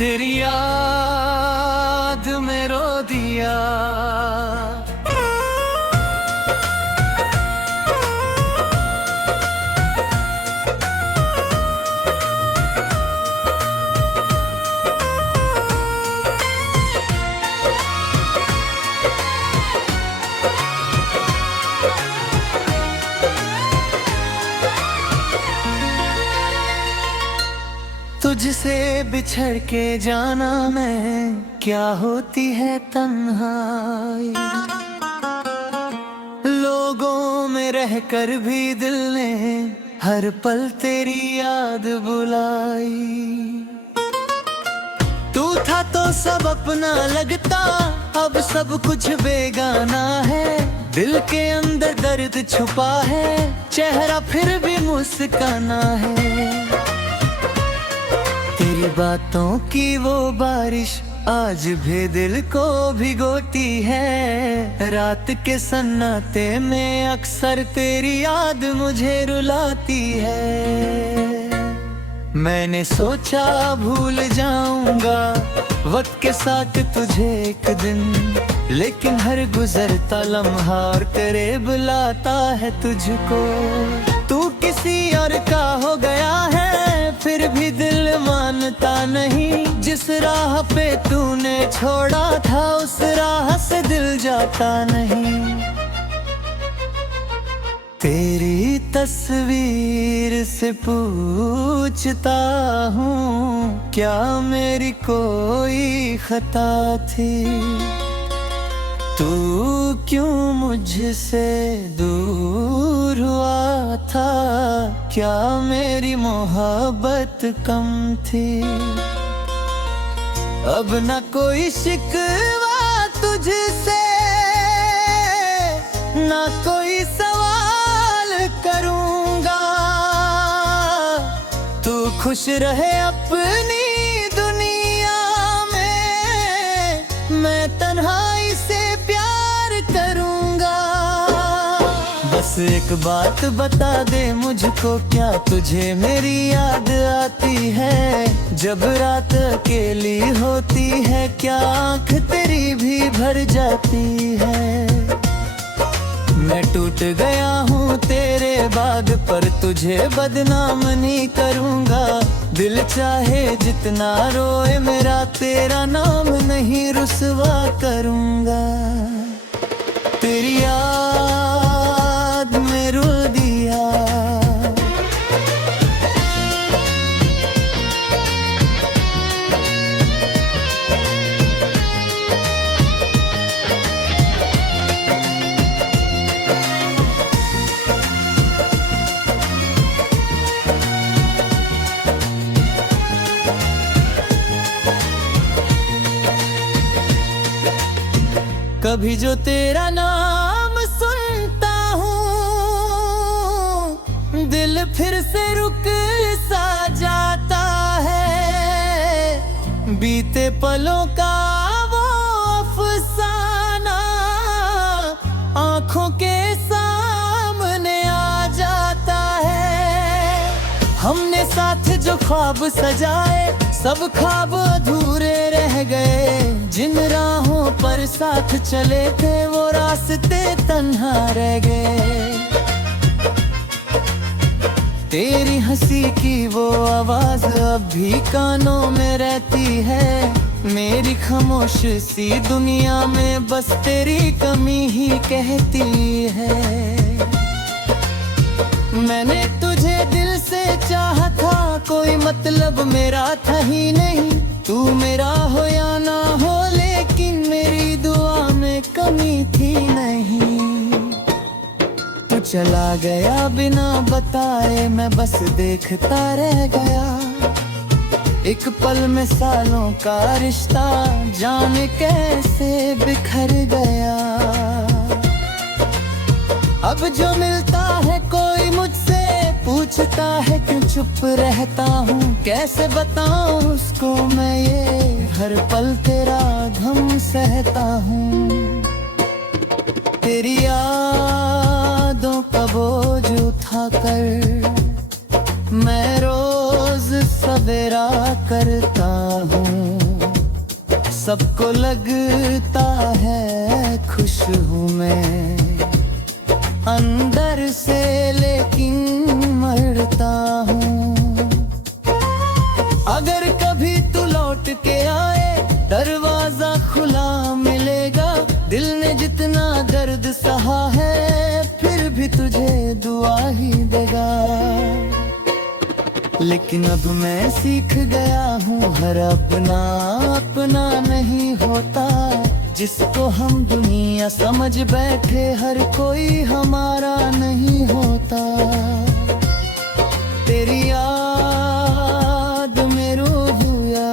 तेरी याद में रो दिया। तुझसे बिछड़ के जाना मैं, क्या होती है तन्हाई। लोगों में रहकर भी दिल ने हर पल तेरी याद बुलाई। तू था तो सब अपना लगता, अब सब कुछ बेगाना है। दिल के अंदर दर्द छुपा है, चेहरा फिर भी मुस्काना है। तेरी बातों की वो बारिश आज भी दिल को भिगोती है। रात के सन्नाटे में अक्सर तेरी याद मुझे रुलाती है। मैंने सोचा भूल जाऊंगा वक्त के साथ तुझे एक दिन, लेकिन हर गुजरता लम्हा और तेरे बुलाता है तुझको। तू किसी और का हो गया है, फिर भी दिल मानता नहीं। जिस राह पे तूने छोड़ा था, उस राह से दिल जाता नहीं। तेरी तस्वीर से पूछता हूँ, क्या मेरी कोई खता थी? तू क्यों मुझसे दूर हुआ था? क्या मेरी मोहब्बत कम थी? अब न कोई शिकवा तुझसे, ना कोई सवाल करूँगा। तू खुश रहे अपनी दुनिया में, मैं तन्हाई से प्यार करूँगा। बस एक बात बता दे मुझको, क्या तुझे मेरी याद आती है? जब रात अकेली होती है, क्या आँख तेरी भी भर जाती है? मैं टूट गया हूँ तेरे बाद, पर तुझे बदनाम नहीं करूँगा। दिल चाहे जितना रोए मेरा, तेरा नाम नहीं रुसवा करूँगा। तेरी याद में रो दिया। कभी जो तेरा नाम सुनता हूँ, दिल फिर से रुक सा जाता है। बीते पलों का वो अफसाना आँखों के सामने आ जाता है। हमने साथ जो ख्वाब सजाए, सब ख्वाब अधूरे रह गए। जिन राहों पर साथ चले थे, वो रास्ते तन्हा रह गए। तेरी हंसी की वो आवाज अब भी कानों में रहती है। मेरी खामोश सी दुनिया में बस तेरी कमी ही कहती है। मैंने तुझे दिल से चाहा था, कोई मतलब मेरा था ही नहीं। तू मेरा हो या ना हो, लेकिन मेरी दुआ में कमी थी नहीं। तू चला गया बिना बताए, मैं बस देखता रह गया। एक पल में सालों का रिश्ता जाने कैसे बिखर गया। अब जो मिलता है कोई मुझसे पूछता है, क्यों चुप रहता हूँ? कैसे बताऊँ उसको मैं ये हर पल तेरा गम सहता हूँ। तेरी यादों का बोझ उठाकर मैं रोज सवेरा करता हूँ। सबको लगता है खुश हूँ मैं अंदर से, लेकिन मरता हूँ। अगर कभी तू लौट के आए, दरवाजा खुला मिलेगा। दिल ने जितना दर्द सहा है, फिर भी तुझे दुआ ही देगा। लेकिन अब मैं सीख गया हूँ, हर अपना अपना नहीं होता। जिसको हम दुनिया समझ बैठे, हर कोई हमारा नहीं होता। तेरी याद में रोया,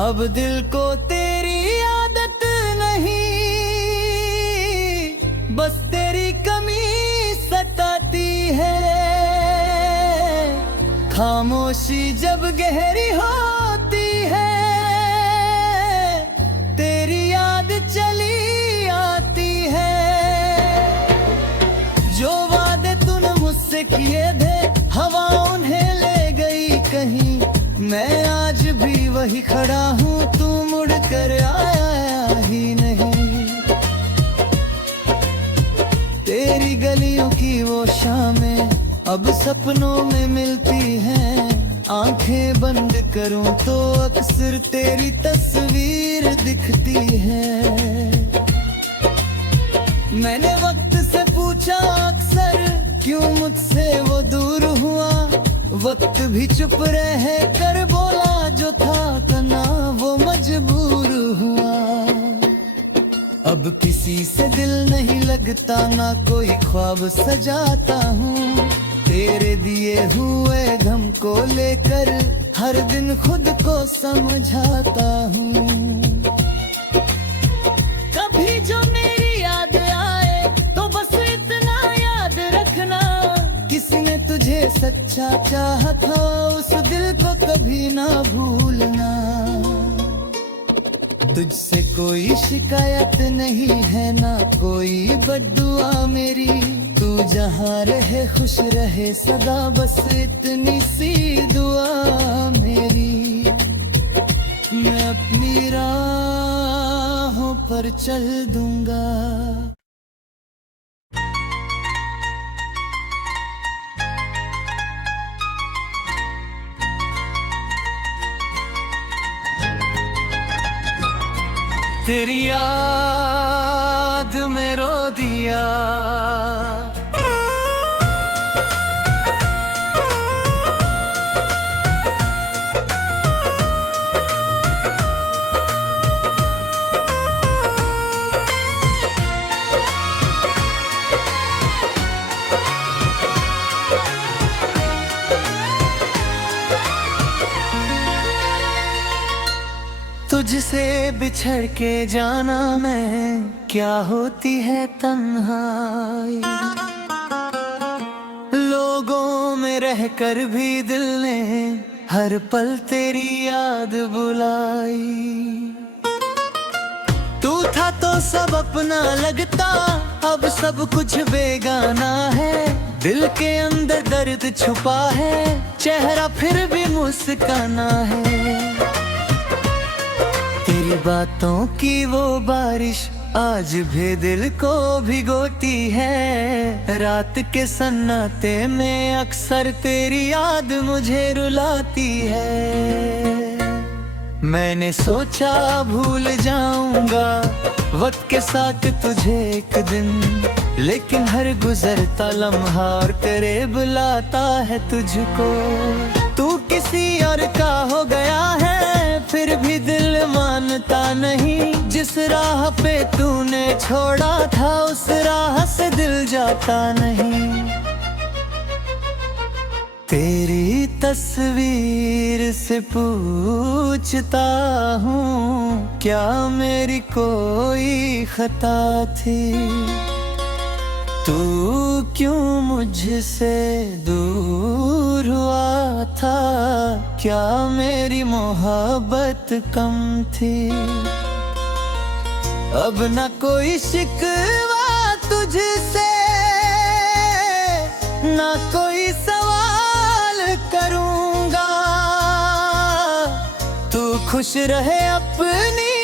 अब दिल को तेरी आदत नहीं, बस तेरी कमी सताती है। खामोशी जब गहरी होती है, तेरी याद चली आती है। जो वादे तूने मुझसे किए थे, हवा उन्हें ले गई कहीं। मैं आज भी वही खड़ा हूँ, तू मुड़ कर आया ही नहीं। तेरी गलियों की वो शामें अब सपनों में मिलती हैं। आंखें बंद करूं तो अक्सर तेरी तस्वीर दिखती है। मैंने वक्त से पूछा अक्सर, क्यों मुझसे वो दूर हुआ। वक्त भी चुप रह कर बोला, जो था करना वो मजबूर हुआ। अब किसी से दिल नहीं लगता, ना कोई ख्वाब सजाता हूँ। तेरे दिए हुए गम को लेकर हर दिन खुद को समझाता हूँ। कभी जो मेरी याद आए, तो बस इतना याद रखना, किसी ने तुझे सच्चा चाहा था, उस दिल को कभी ना भूलना। तुझसे कोई शिकायत नहीं है, ना कोई बद्दुआ मेरी। तू जहाँ रहे खुश रहे सदा, बस इतनी सी दुआ मेरी। मैं अपनी राहों पर चल दूंगा। तेरी याद में रो दिया, तुझसे बिछड़ के जाना मैं, क्या होती है तन्हाई। लोगों में रहकर भी दिल ने हर पल तेरी याद बुलाई। तू था तो सब अपना लगता, अब सब कुछ बेगाना है। दिल के अंदर दर्द छुपा है, चेहरा फिर भी मुस्काना है। तेरी बातों की वो बारिश आज भी दिल को भिगोती है। रात के सन्नाटे में अक्सर तेरी याद मुझे रुलाती है। मैंने सोचा भूल जाऊंगा वक्त के साथ तुझे एक दिन, लेकिन हर गुजरता लम्हा और तेरे बुलाता है तुझको। तू किसी और का हो गया है, फिर भी दिल मानता नहीं। जिस राह पे तूने छोड़ा था, उस राह से दिल जाता नहीं। तेरी तस्वीर से पूछता हूँ, क्या मेरी कोई खता थी। तू क्यों मुझसे दूर हुआ था, क्या मेरी मोहब्बत कम थी। अब ना कोई शिकवा तुझसे, ना कोई सवाल करूंगा। तू खुश रहे अपनी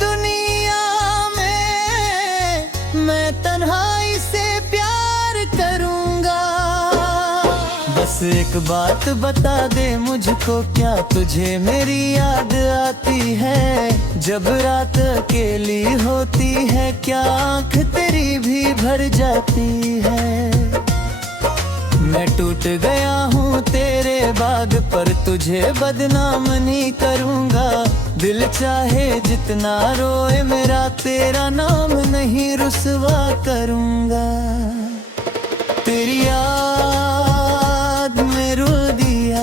दुनिया में, मैं तन्हाई से प्यार करूंगा। बस एक बात बता दे मुझको, क्या तुझे मेरी याद आती है? जब रात अकेली होती है, क्या आँख तेरी भी भर जाती है? मैं टूट गया हूँ तेरे बाग पर, तुझे बदनाम नहीं करूँगा। दिल चाहे जितना रोए मेरा, तेरा नाम नहीं रुसवा करूँगा। तेरी याद में रुल दिया,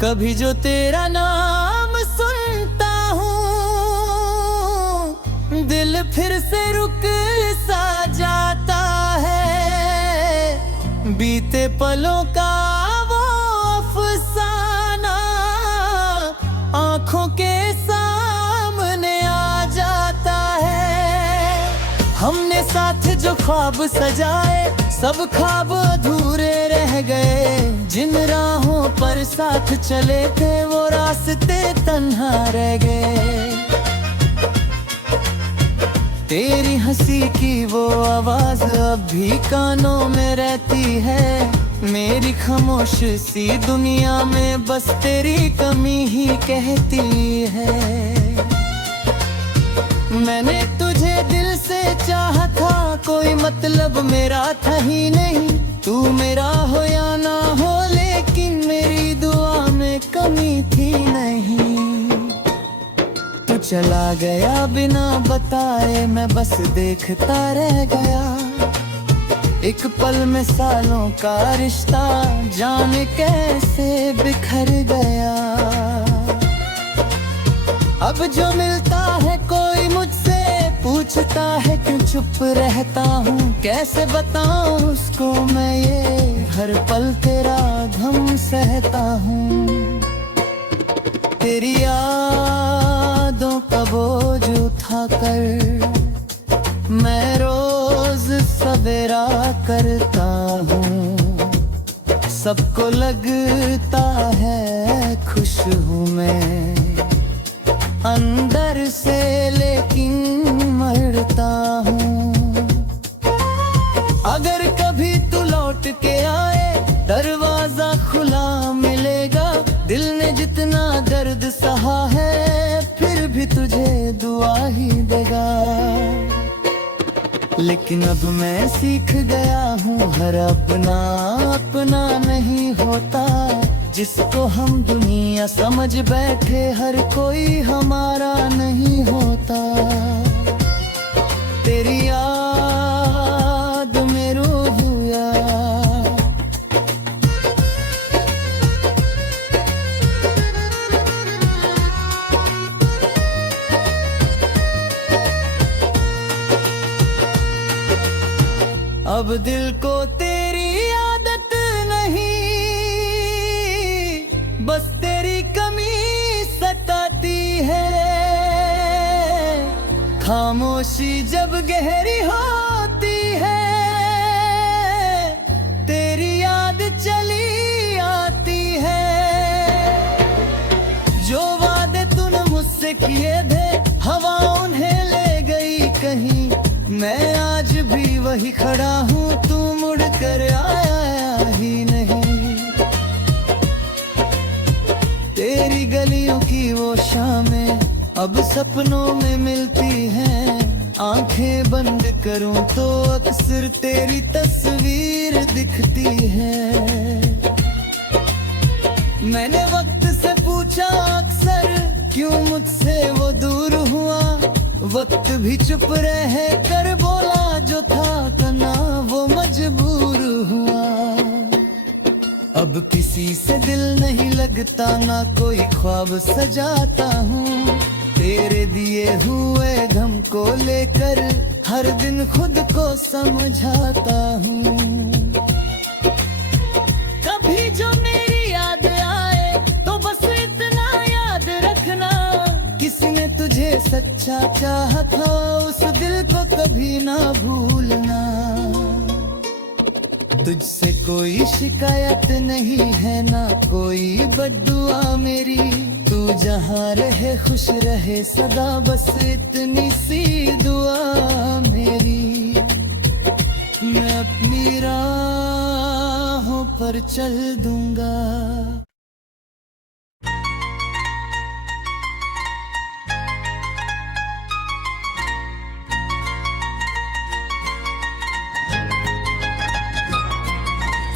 कभी जो तेरा नाम सुनता हूँ, दिल फिर से रुक सा जाता है। बीते पलों का वो अफसाना आंखों के सामने आ जाता है। हमने साथ जो ख्वाब सजाए, सब ख्वाब अधूरे रह गए। जिन राहों पर साथ चले थे, वो रास्ते तन्हा रह गए। तेरी हंसी की वो आवाज अब भी कानों में रहती है। मेरी खामोश सी दुनिया में बस तेरी कमी ही कहती है। मैंने तुझे दिल से चाहा था, कोई मतलब मेरा था ही नहीं। तू मेरा हो या ना हो, लेकिन मेरी दुआ में कमी थी नहीं। तू चला गया बिना बताए, मैं बस देखता रह गया। एक पल में सालों का रिश्ता जाने कैसे बिखर गया। अब जो मिलता है कोई मुझसे पूछता है, क्यों चुप रहता हूँ? कैसे बताऊँ उसको मैं ये हर पल तेरा गम सहता हूँ। तेरी यादों का बोझ उठाकर मैं रोज सवेरा करता हूँ। सबको लगता है खुश हूँ मैं अंदर से, लेकिन मरता हूँ। अगर कभी तू लौट के आए, दरवाजा खुला मिलेगा। दिल ने जितना दर्द सहा है, फिर भी तुझे दुआ ही देगा। लेकिन अब मैं सीख गया हूँ, हर अपना अपना नहीं होता। जिसको हम दुनिया समझ बैठे, हर कोई हमारा नहीं होता। तेरी याद में रोया, अब दिल को तेरी आदत नहीं, बस तेरी कमी सताती है। खामोशी जब गहरी होती है, तेरी याद चली आती है। जो वादे तूने मुझसे किए थे, हवा उन्हें ले गई कहीं। मैं आज भी वही खड़ा हूँ, तू मुड़ कर आया ही नहीं। तेरी गलियों की वो शामें अब सपनों में मिलती हैं। आंखें बंद करूं तो अक्सर तेरी तस्वीर दिखती है। मैंने वक्त से पूछा अक्सर, क्यों मुझसे वो दूर हुआ। वक्त भी चुप रह कर बोला, जो था करना वो मजबूर हुआ। अब किसी से दिल नहीं लगता, ना कोई ख्वाब सजाता हूँ। तेरे दिए हुए गम को लेकर हर दिन खुद को समझाता हूँ। कभी जो मेरी याद आए तो बस इतना याद रखना, किसी ने तुझे सच्चा चाहा था, उस दिल को कभी ना भूलना। तुझसे कोई शिकायत नहीं है, ना कोई बद्दुआ मेरी। तू जहाँ रहे खुश रहे सदा, बस इतनी सी दुआ मेरी। मैं अपनी राहों पर चल दूंगा।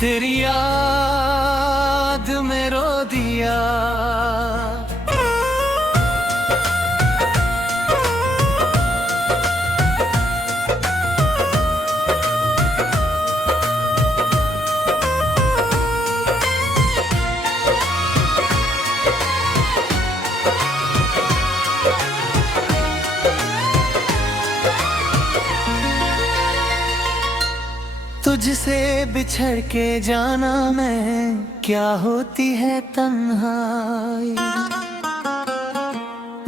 तेरी याद में रो दिया, तुझसे बिछड़ के जाना मैं, क्या होती है तन्हाई।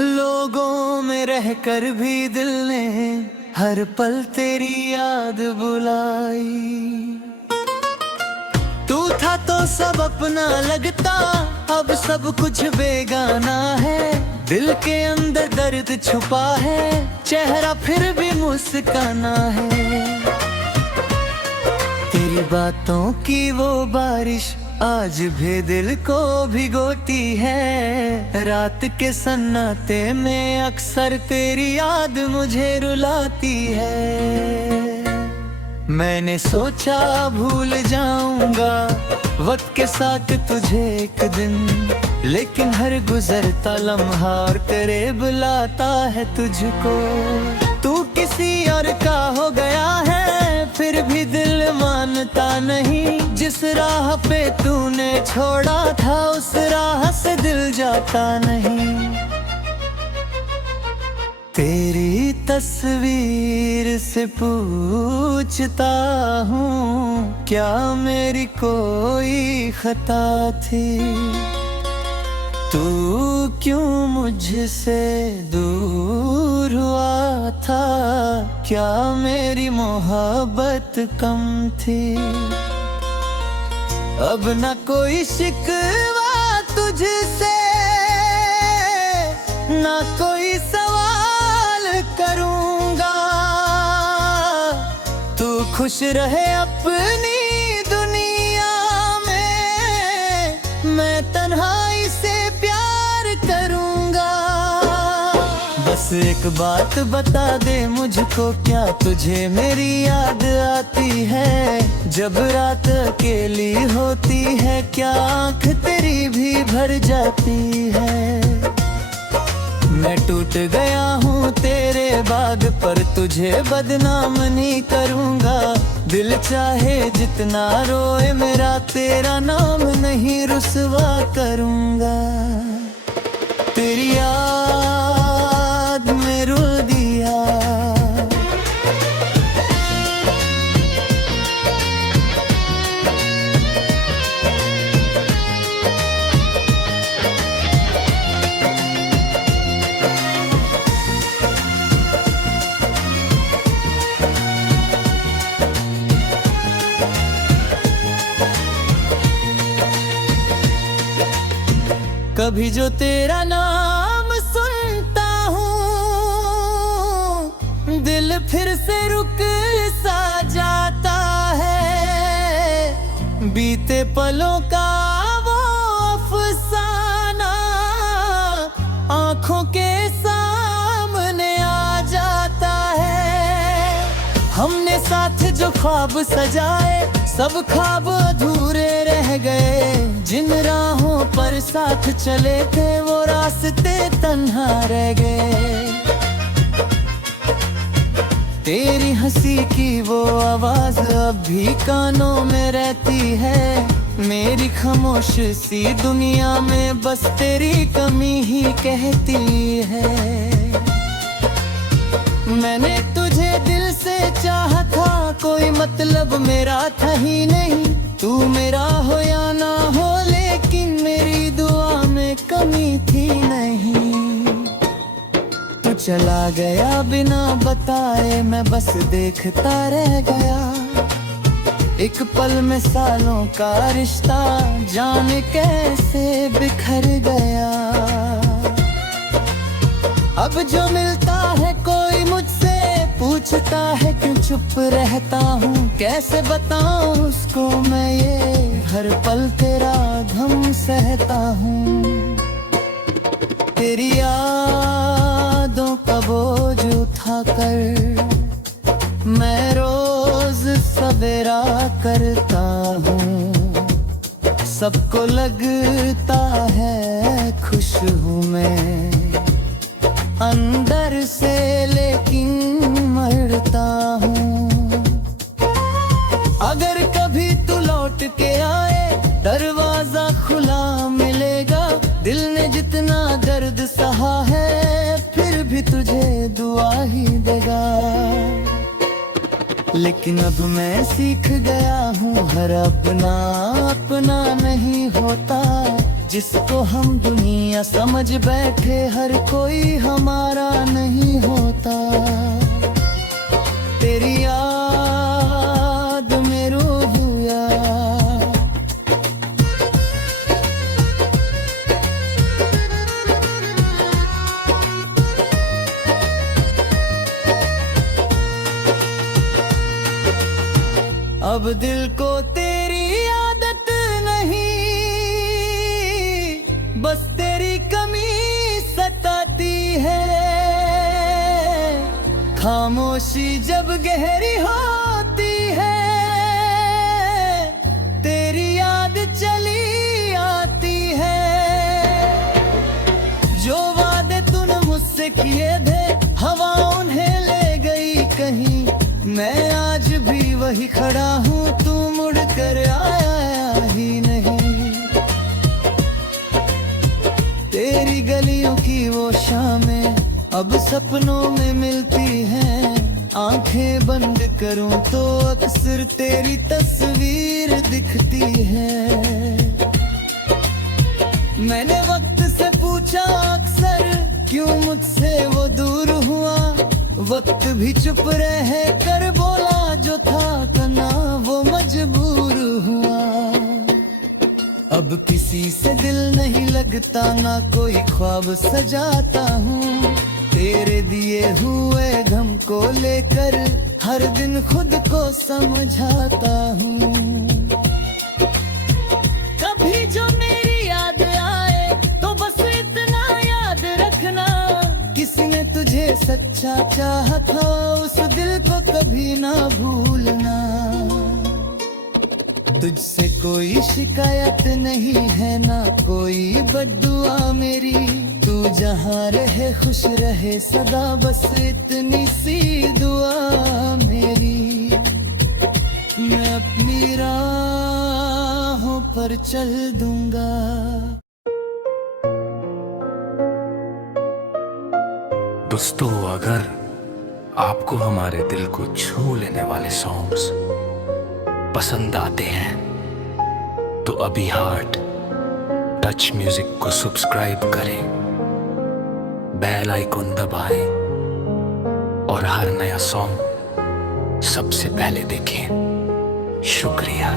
लोगों में रहकर भी दिल ने हर पल तेरी याद बुलाई। तू था तो सब अपना लगता, अब सब कुछ बेगाना है। दिल के अंदर दर्द छुपा है, चेहरा फिर भी मुस्काना है। तेरी बातों की वो बारिश आज भी दिल को भिगोती है। रात के सन्नाटे में अक्सर तेरी याद मुझे रुलाती है। मैंने सोचा भूल जाऊंगा वक्त के साथ तुझे एक दिन, लेकिन हर गुजरता लम्हा और तेरे बुलाता है तुझको। तू किसी और का हो गया है, फिर भी दिल मानता नहीं। जिस राह पे तूने छोड़ा था, उस राह से दिल जाता नहीं। तेरी तस्वीर से पूछता हूँ, क्या मेरी कोई खता थी? तू क्यों मुझसे दूर हुआ था? क्या मेरी मोहब्बत कम थी? अब न कोई शिकवा तुझसे, ना कोई सवाल करूँगा। तू खुश रहे अपनी दुनिया में, मैं तन्हाई से प्यार करूँगा। बस एक बात बता दे मुझको, क्या तुझे मेरी याद आती है? जब रात अकेली होती है, क्या आँख तेरी भी भर जाती है? मैं टूट गया हूँ तेरे बाग पर, तुझे बदनाम नहीं करूँगा। दिल चाहे जितना रोए मेरा, तेरा नाम नहीं रुसवा करूँगा। तेरी याद में रो दिया, कभी जो तेरा नाम सुनता हूँ, दिल फिर से रुक सा जाता है। बीते पलों का वो अफसाना आँखों के सामने आ जाता है। हमने साथ जो ख्वाब सजाए, सब ख्वाब अधूरे रह गए। जिन राहों पर साथ चले थे, वो रास्ते तन्हा रह गए। तेरी हंसी की वो आवाज अब भी कानों में रहती है। मेरी खामोश सी दुनिया में बस तेरी कमी ही कहती है। मैंने तुझे दिल से चाहा था, कोई मतलब मेरा था ही नहीं। तू मेरा हो या ना हो, लेकिन मेरी दुआ में कमी थी नहीं। तू चला गया बिना बताए, मैं बस देखता रह गया। एक पल में सालों का रिश्ता जाने कैसे बिखर गया। अब जो मिलता है कोई मुझसे पूछता है क्यों चुप रहता हूँ। कैसे बताऊँ उसको मैं ये हर पल तेरा गम सहता हूँ। तेरी यादों का बोझ उठाकर मैं रोज सवेरा करता हूँ। सबको लगता है खुश हूँ मैं अंदर से, लेकिन मरता हूँ। अगर कभी तू लौट के आए, दरवाजा खुला मिलेगा। दिल ने जितना दर्द सहा है, फिर भी तुझे दुआ ही देगा। लेकिन अब मैं सीख गया हूँ, हर अपना अपना नहीं होता। जिसको हम दुनिया समझ बैठे, हर कोई हमारा नहीं होता। तेरी याद में रोया, अब दिल को तेरी आदत नहीं, बस तेरी कमी सताती है। खामोशी जब गहरी होती है, तेरी याद चली आती है। जो वादे तूने मुझसे किए थे, हवा उन्हें ले गई कहीं। मैं आज भी वही खड़ा हूँ, तू मुड़ कर आया ही नहीं। तेरी गलियों की वो शामें अब सपनों में मिलती हैं। आंखें बंद करूं तो अक्सर तेरी तस्वीर दिखती है। मैंने वक्त से पूछा अक्सर, क्यों मुझसे वो दूर हुआ। वक्त भी चुप रह कर बोला, जो था करना वो मजबूर हुआ। अब किसी से दिल नहीं लगता, ना कोई ख्वाब सजाता हूँ। तेरे दिए हुए गम को लेकर हर दिन खुद को समझाता हूँ। कभी जो मेरी याद आए तो बस इतना याद रखना, किसी ने तुझे सच्चा चाहा था, उस दिल को कभी ना भूलना। तुझसे कोई शिकायत नहीं है, ना कोई बद्दुआ मेरी। तू जहाँ रहे खुश रहे सदा, बस इतनी सी दुआ मेरी। मैं अपनी राहों पर चल दूंगा। दोस्तों, अगर आपको हमारे दिल को छू लेने वाले सॉन्ग्स पसंद आते हैं तो अभी हार्ट टच म्यूजिक को सब्सक्राइब करें, बेल आइकॉन दबाएं और हर नया सॉन्ग सबसे पहले देखें। शुक्रिया।